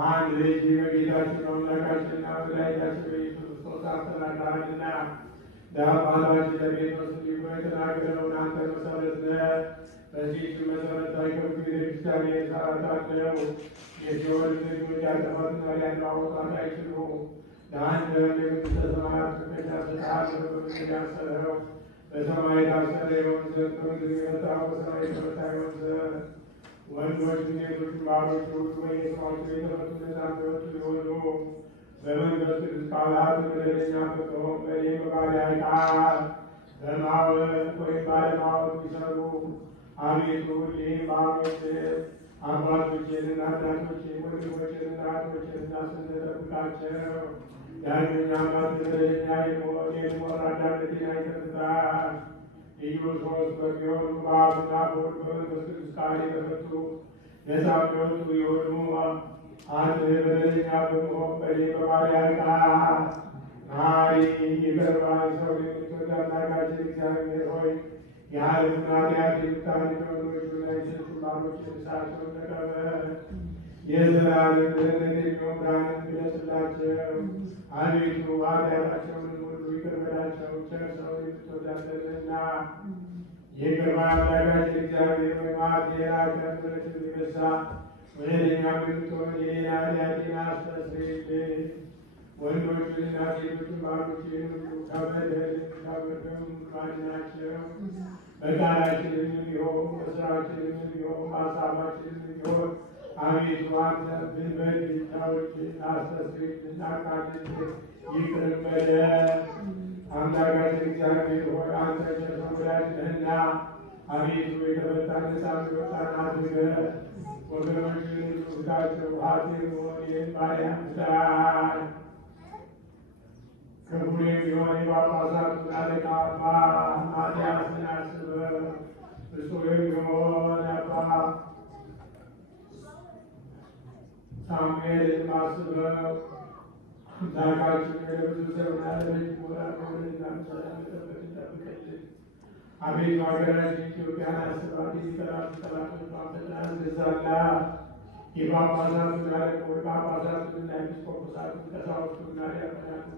አንድ ልጅ በጌታችን አምላካችንና መድኃኒታችን በኢየሱስ ክርስቶስ አስተናግረሃልና ለአባታችን ለጴጥሮስ እንዲሁ የተናገረውን አንተ መሰረት ነህ። በዚህች መሰረታዊ ቤተክርስቲያን እሰራታለሁ። የሲኦል ልጆች ያጠፋትና ሊያናውጧት አይችሉም። ለአንተ የመንግሥተ ሰማያት መክፈቻ እሰጥሃለሁ። በምድር ያሰረኸው በሰማይ የታሰረ ይሆን ዘንድ በምድር የመታኸው በሰማይ የተፈታ ይሆን ዘንድ ወንዶች ሴቶች ባሮች ሁሉ በየስራቸው የተፈቱ ነፃ እንደወጡ ይሆኑ። በመንፈስ ቅዱስ ቃላት በደለኛ ብትሆን በእኔ በባሪያህ ቃል በማወቅ ወይም ባለማወቅ ቢሰሩ አቤቱ ይህም አባቶቼንና እናቶቼን ወንድሞቼንና እህቶቼን እንዳስጠብቃቸው ዳግመኛ በደለኛ የመሆኔን ወራዳነቴን አይተምታል። ልዩ ሦስት በሚሆኑ በአብና በወልድ በመንፈስ ቅዱስ ቃል የተፈቱ ነፃ እንደወጡ የሆኑ አንተ በደለኛ በመሆን በእኔ በባሪያህ ቃል መሐሪ ይቅር ባይ ሰው የምትወድ አምላካችን እግዚአብሔር ሆይ የዓለምን ኃጢአት የምታድን ወገኖቹና የሴቱ ባሮች ንስሐቸውን ተቀበል። የዘላለም ድኅነት የሚሆን ብርሃንን ግለጽላቸው። አቤቱ ኃጢአታቸውን ሁሉ ይቅር በላቸው። ቸር ሰው የምትወድ አንተነህና ይቅር ባይ አምላካችን እግዚአብሔር ሆይ መዓትህ የራቀ ምሕረትህ የበዛ ወደኛ የምትሆን የኔን ኃጢአቴን አስተስርይልኝ። ወንዶችንና ሴቶችን ባሮችህን ሁሉ ከበደል ከብርድም አድናቸው። በቃላችንም ቢሆን በሥራችንም ቢሆን በሐሳባችንም ቢሆን አቤቱ አንተ በድሎችን አስተስርይልን፣ ኃጢአታችንን ይቅር በለን። አምላካችን እግዚአብሔር ሆይ አንተ ቸር ወዳጅ ነህና አቤቱ የተፈታን ነፃ የወጣን አድርገህ ወገኖችን ፍታቸው። ኃጥእ የሆነ ባሪያህን ፍታኝ። ክቡር የሚሆን የጳጳሳቱን አለቃ አባ ማትያስን አስበው። ብፁዕ የሚሆን አባ ሳሙኤልን አስበው። አምላካችን ለብዙ ዘመን ለረጅም ወራት በሆነና በሰላም በጠበቅ ጠብቅልን። አቤቱ ሀገራችን ኢትዮጵያን አስባት። የሚጠላት ጠላቶቿን ፈጥነህ አስገዛላት። የጳጳሳቱን አለቆች ጳጳሳቱንና ኤጲስቆጶሳቱን ቀሳውስቱንና ዲያቆናቱን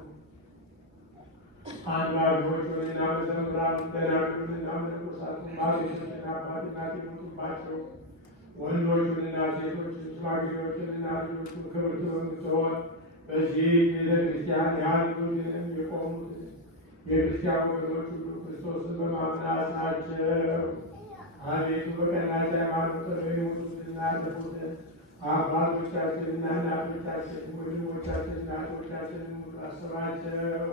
አንባቢዎች ወይና መዘምራን ደናግሉንና መነኮሳቱን ባልቴቶችና አባትና የሞቱባቸው ወንዶቹንና ሴቶችን ሽማግሌዎችንና ልጆቹን ክብርት በምትሆን በዚህ ቤተክርስቲያን ያሉትንም የቆሙት የክርስቲያን ወገኖች ሁሉ ክርስቶስን በማምናት ናቸው። አቤቱ በቀናች ሃይማኖት የሞቱትና ያለፉትን አባቶቻችንና እናቶቻችን ወንድሞቻችንና እህቶቻችንን ሁሉ አስባቸው።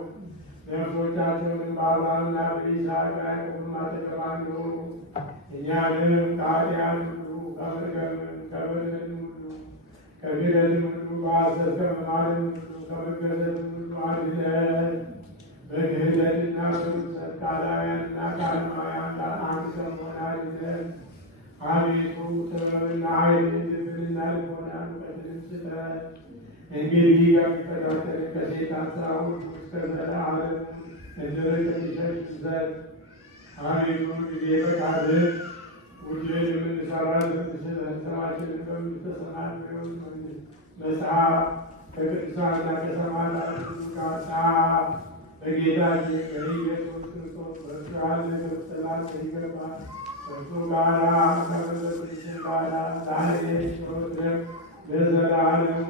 ነፍሶቻቸውንም በአብርሃምና በይስሐቅ በያዕቆብም አጠገብ እንዲሆኑ እኛንም ከኃጢአት ሁሉ ከመርገምም ከበደልም ሁሉ ከክህደትም ሁሉ በሐሰት ከመማልም ሁሉ ከመገዘትም ሁሉ አድነን። በክህደትና በርኵሰት ከአላውያንና ከአለማውያን ጋር አንድ ከመሆን አድነን። አቤቱ ጥበብና ኃይልን ልብንና ልቦናን እውቀትንም ስጠን። እንግዲህ ከሚፈታተን ከሰይጣን ሥራ ሁሉ እስከ ዘላለም እንድንርቅ የሚሸሽ ዘንድ አቤቱ ጊዜ ፈቃድህ ውዴን የምንሠራ ስለን ስማችንን በመንግሥተ ሰማያት በሕይወት መጽሐፍ ከቅዱሳንና ከሰማዕታት ሁሉ ጋር ጻፍ። በጌታችን በኢየሱስ ክርስቶስ በእርሱ ያለ ሰላም ይገባል። ከእርሱ ጋራ ከመንፈስ ቅዱስ ጋራ ዛሬ ዘወትርም ለዘላለሙ